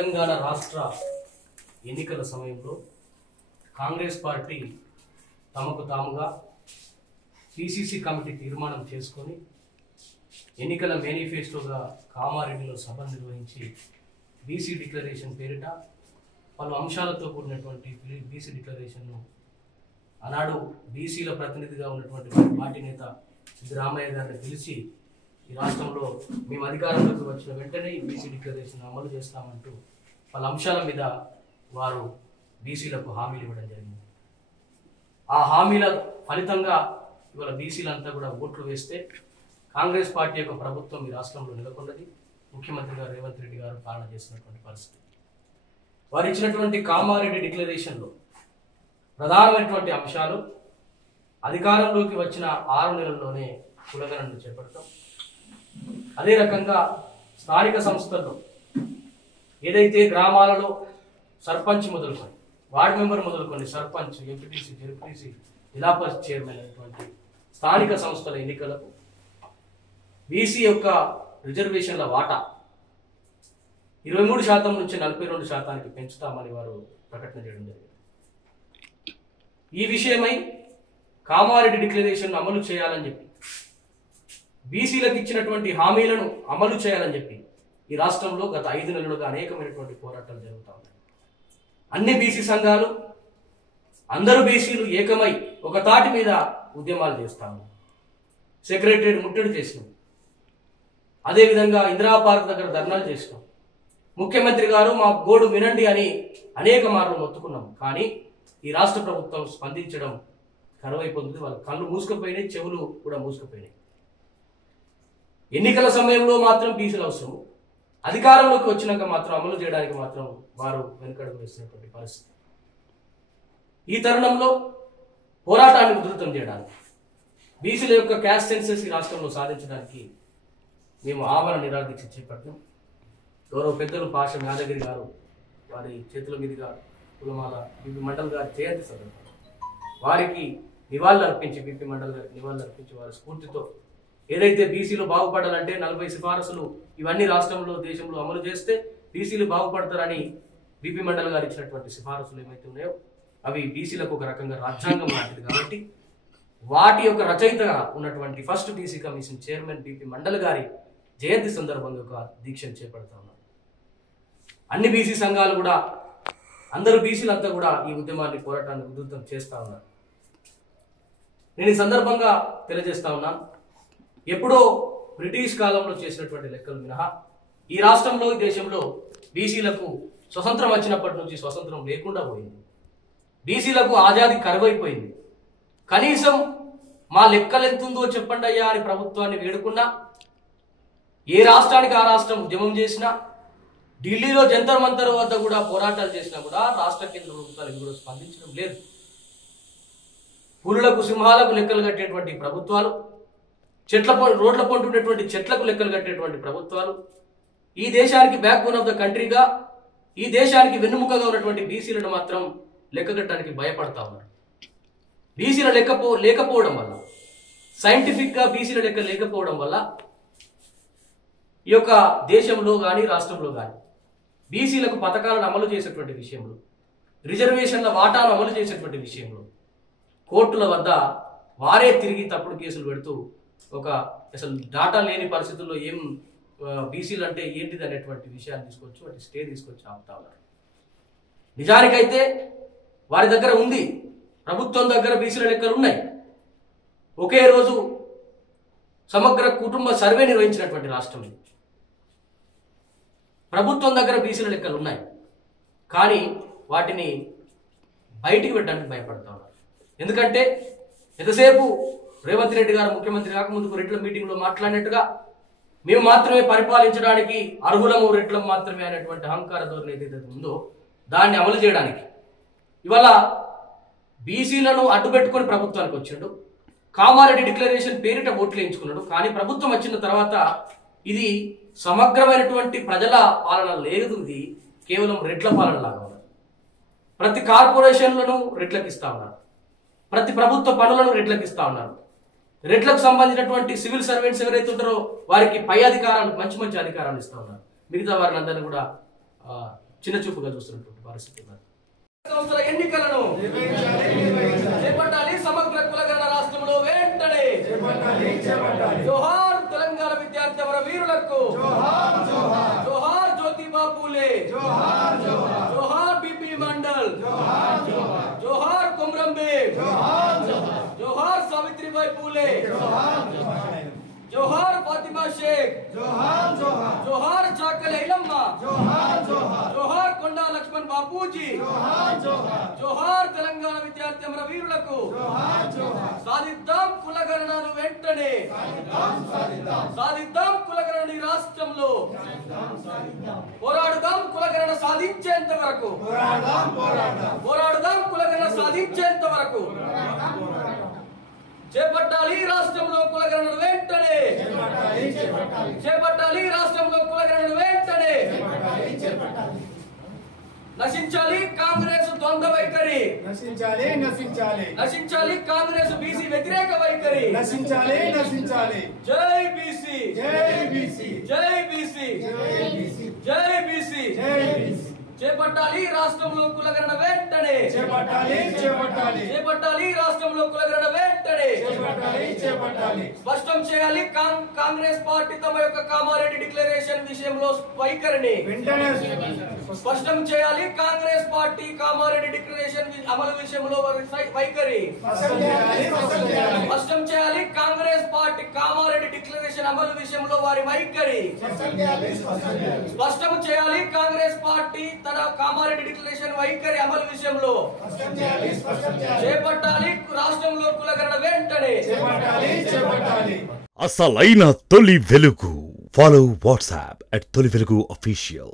తెలంగాణ రాష్ట్ర ఎన్నికల సమయంలో కాంగ్రెస్ పార్టీ తమకు తాముగా పిసిసి కమిటీ తీర్మానం చేసుకొని ఎన్నికల మేనిఫెస్టోగా కామారెడ్డిలో సభ నిర్వహించి బీసీ డిక్లరేషన్ పేరిట పలు అంశాలతో కూడినటువంటి బీసీ డిక్లరేషన్ను ఆనాడు బీసీల ప్రతినిధిగా ఉన్నటువంటి పార్టీ నేత సిద్ధరామయ్య గారిని పిలిచి ఈ రాష్ట్రంలో మేము అధికారంలోకి వచ్చిన వెంటనే ఈ బీసీ డిక్లరేషన్ అమలు చేస్తామంటూ పలు అంశాల మీద వారు బీసీలకు హామీలు ఇవ్వడం జరిగింది. ఆ హామీల ఫలితంగా ఇవాళ బీసీలంతా కూడా ఓట్లు వేస్తే కాంగ్రెస్ పార్టీ యొక్క ప్రభుత్వం ఈ రాష్ట్రంలో నెలకొన్నది. ముఖ్యమంత్రిగా రేవంత్ రెడ్డి గారు పాలన చేసినటువంటి పరిస్థితి. వారు ఇచ్చినటువంటి కామారెడ్డి డిక్లరేషన్లో ప్రధానమైనటువంటి అంశాలు అధికారంలోకి వచ్చిన 6 నెలల్లోనే కులగణన చేపడతాం, అదే రకంగా స్థానిక సంస్థల్లో ఏదైతే గ్రామాలలో సర్పంచ్ మొదలుకొని వార్డు మెంబర్ మొదలుకొని సర్పంచ్, ఎంపీటీసీ, జెడ్పీటీసీ, జిల్లా పరిషత్ చైర్మన్ అయినటువంటి స్థానిక సంస్థల ఎన్నికలకు బీసీ యొక్క రిజర్వేషన్ల వాటా 23% నుంచి 42% పెంచుతామని వారు ప్రకటన చేయడం జరిగింది. ఈ విషయమై కామారెడ్డి డిక్లరేషన్ అమలు చేయాలని చెప్పి, బీసీలకు ఇచ్చినటువంటి హామీలను అమలు చేయాలని చెప్పి ఈ రాష్ట్రంలో గత 5 నెలలుగా అనేకమైనటువంటి పోరాటాలు జరుగుతూ ఉన్నాయి. అన్ని బీసీ సంఘాలు, అందరూ బీసీలు ఏకమై ఒక తాటి మీద ఉద్యమాలు చేస్తాము. సెక్రటరియట్ ముట్టడి చేసినాం, అదేవిధంగా ఇందిరా పార్క్ దగ్గర ధర్నాలు చేసినాం. ముఖ్యమంత్రి గారు మా గోడు వినండి అని అనేక మార్లు మొత్తుకున్నాం. కానీ ఈ రాష్ట్ర ప్రభుత్వం స్పందించడం కరువైపోతుంది. వాళ్ళ కళ్ళు మూసుకుపోయినాయి, చెవులు కూడా మూసుకుపోయినాయి. ఎన్నికల సమయంలో మాత్రం బీసీలు అవసరం, అధికారంలోకి వచ్చినాక మాత్రం అమలు చేయడానికి మాత్రం వారు వెనుకడుగు వేసినటువంటి పరిస్థితి. ఈ తరుణంలో పోరాటాన్ని ఉధృతం చేయడానికి, బీసీల యొక్క క్యాస్ట్ సెన్సెస్ ఈ రాష్ట్రంలో సాధించడానికి మేము ఆమరణ నిరాదీక్ష చేపట్టాం. గౌరవ పెద్దలు పాషం యాదగిరి గారు వారి చేతుల మీదుగా కులమాల బిపి మండల్ గారి జయంతి సందర్భంగా వారికి నివాళులు అర్పించి, బిపి మండల్ గారికి నివాళులు అర్పించి వారి స్ఫూర్తితో ఏదైతే బీసీలు బాగుపడాలంటే 40 సిఫారసులు ఇవన్నీ రాష్ట్రంలో దేశంలో అమలు చేస్తే బీసీలు బాగుపడతారని బిపి మండల్ గారు ఇచ్చినటువంటి సిఫారసులు ఏమైతే ఉన్నాయో అవి బీసీలకు ఒక రకంగా రాజ్యాంగం లాంటిది. కాబట్టి వాటి యొక్క రచయితగా ఉన్నటువంటి first BC commission chairman BP mandal గారి జయంతి సందర్భంగా ఒక దీక్షను చేపడతా ఉన్నారు. అన్ని బీసీ సంఘాలు కూడా, అందరూ బీసీలంతా కూడా ఈ ఉద్యమాన్ని, పోరాటాన్ని ఉధృతం చేస్తా ఉన్నారు. నేను ఈ సందర్భంగా తెలియజేస్తా ఉన్నాను, ఎప్పుడో బ్రిటిష్ కాలంలో చేసినటువంటి లెక్కలు మినహా ఈ రాష్ట్రంలో, ఈ దేశంలో బీసీలకు స్వతంత్రం వచ్చినప్పటి నుంచి స్వతంత్రం లేకుండా పోయింది. బీసీలకు ఆజాదీ కరువైపోయింది. కనీసం మా లెక్కలు ఎంతుందో చెప్పండి అయ్యా అని ప్రభుత్వాన్ని వేడుకున్నా, ఏ రాష్ట్రానికి ఆ రాష్ట్రం ఉద్యమం చేసినా, ఢిల్లీలో జంతర్ మంతర్ వద్ద కూడా పోరాటాలు చేసినా కూడా రాష్ట్ర కేంద్ర ప్రభుత్వాలకు కూడా స్పందించడం లేదు. పులులకు, సింహాలకు లెక్కలు కట్టేటువంటి ప్రభుత్వాలు, రోడ్ల పొంటి ఉండేటువంటి చెట్లకు లెక్కలు కట్టేటువంటి ప్రభుత్వాలు, ఈ దేశానికి బ్యాక్ బోన్ ఆఫ్ ద కంట్రీగా, ఈ దేశానికి వెన్నుముకగా ఉన్నటువంటి బీసీలను మాత్రం లెక్క కట్టడానికి భయపడతా ఉన్నారు. బీసీల లేకపోవడం వల్ల, సైంటిఫిక్గా బీసీల లెక్క లేకపోవడం వల్ల ఈ యొక్క దేశంలో కానీ రాష్ట్రంలో కానీ బీసీలకు పథకాలను అమలు చేసేటువంటి విషయంలో, రిజర్వేషన్ల వాటాను అమలు చేసేటువంటి విషయంలో కోర్టుల వద్ద వారే తిరిగి తప్పుడు కేసులు పెడుతూ అసలు డాటా లేని పరిస్థితుల్లో ఏం బీసీలు అంటే ఏంటిది అనేటువంటి విషయాన్ని తీసుకొచ్చి వాటి స్టే తీసుకొచ్చి ఆపుతా ఉన్నారు. నిజానికైతే వారి దగ్గర ఉంది, ప్రభుత్వం దగ్గర బీసీల లెక్కలు ఉన్నాయి. ఒకే రోజు సమగ్ర కుటుంబ సర్వే నిర్వహించినటువంటి రాష్ట్రం ఇది. ప్రభుత్వం దగ్గర బీసీల లెక్కలు ఉన్నాయి, కానీ వాటిని బయటికి పెట్టడానికి భయపడతా ఉన్నారు. ఎందుకంటే ఎంతసేపు రేవంత్ రెడ్డి గారు ముఖ్యమంత్రి కాకముందుకు రెడ్ల మీటింగ్లో మాట్లాడినట్టుగా మేము మాత్రమే పరిపాలించడానికి అర్హులము, రెడ్లం మాత్రమే అనేటువంటి అహంకార ధోరణి ఏదైతే ఉందో దాన్ని అమలు చేయడానికి ఇవాళ బీసీలను అడ్డుపెట్టుకొని ప్రభుత్వానికి వచ్చిండు. కామారెడ్డి డిక్లరేషన్ పేరిట ఓట్లు వేయించుకున్నాడు. కానీ ప్రభుత్వం వచ్చిన తర్వాత ఇది సమగ్రమైనటువంటి ప్రజల పాలన లేదు, ఇది కేవలం రెడ్ల పాలన లాగా ఉన్నది. ప్రతి కార్పొరేషన్లను రెడ్లకు ఇస్తా ఉన్నారు, ప్రతి ప్రభుత్వ పనులను రెడ్లకు ఇస్తా ఉన్నారు. రెడ్లకు సంబంధించినటువంటి సివిల్ సర్వెంట్స్ ఎవరైతే ఉంటారో వారికి పై అధికారాలు, మంచి మంచి అధికారాలు ఇస్తా ఉన్నారు. మిగతా వారిని అందరినీ కూడా చిన్నచూపుగా చూస్తున్నటువంటి పరిస్థితి ఉన్నది. సంవత్సరాల ఎన్నికలను చేపట్టాలి. సమగ్ర కులగణన రాష్ట్రంలో వెంటనే. జోహార్ తెలంగాణ విద్యార్థి అమర వీరులకు. జోహార్ జ్యోతిబా పూలే. జోహార్ బిపి మండల్. జోహార్ కొమరం భీమ్. జోహార్ సావిత్రిబాయి పూలే. జోహార్ ఫాతిమా షేక్. జోహార్ చాకలి ఐలమ్మ. జోహార్ కొండా లక్ష్మణ్ బాపూజీ. జోహార్ తెలంగాణ విద్యార్థి అమర వీరులకు. సాధిద్దాం కులగణనను వెంటనే. సాధిద్దాం కులగణన ఈ రాష్ట్రంలో. పోరాడుదాం కులగణన సాధించేంత వరకు. పోరాడుదాం కులగణన సాధించేంత వరకు. చేపట్టాలి రాష్ట్రంలో కులగణన వెంటనే. చేపట్టాలి రాష్ట్రంలో కులగణన వెంటనే. నశించాలి కాంగ్రెస్ ద్వంద్వ వైఖరి. నశించాలి నశించాలి నశించాలి కాంగ్రెస్ బీసీ వ్యతిరేక వైఖరి. నశించాలి నశించాలి. జై బీసీ. జై బీసీ. జై బీసీ. జై బీసీ. చేపట్టాలి రాష్ట్రంలో కులగణన వెంటనే. చేపట్టాలి చేపట్టాలి. చేపట్టాలి రాష్ట్రంలో కులగణన వెంటనే. చేపట్టాలి చేపట్టాలి. స్పష్టం చేయాలి కాంగ్రెస్ పార్టీ తమ యొక్క కామారెడ్డి డిక్లరేషన్ విషయంలో వైఖరిని. వెంటనే స్పష్టం చేయాలి కాంగ్రెస్ పార్టీ కామారెడ్డి డిక్లరేషన్ అమలు విషయంలో వైఖరి. స్పష్టం చేయాలి కాంగ్రెస్ పార్టీ కామారెడ్డి డిక్లరేషన్ అమలు విషయంలో వారి వైఖరి. స్పష్టం చేయాలి కాంగ్రెస్ పార్టీ తన కామారెడ్డి డిక్లరేషన్ వైఖరి అమలు విషయంలో. చేపట్టాలి రాష్ట్రంలో కులగణన వెంటనే. అసలైన తొలి వెలుగు. ఫాలో వాట్సాప్ @తొలి వెలుగు official.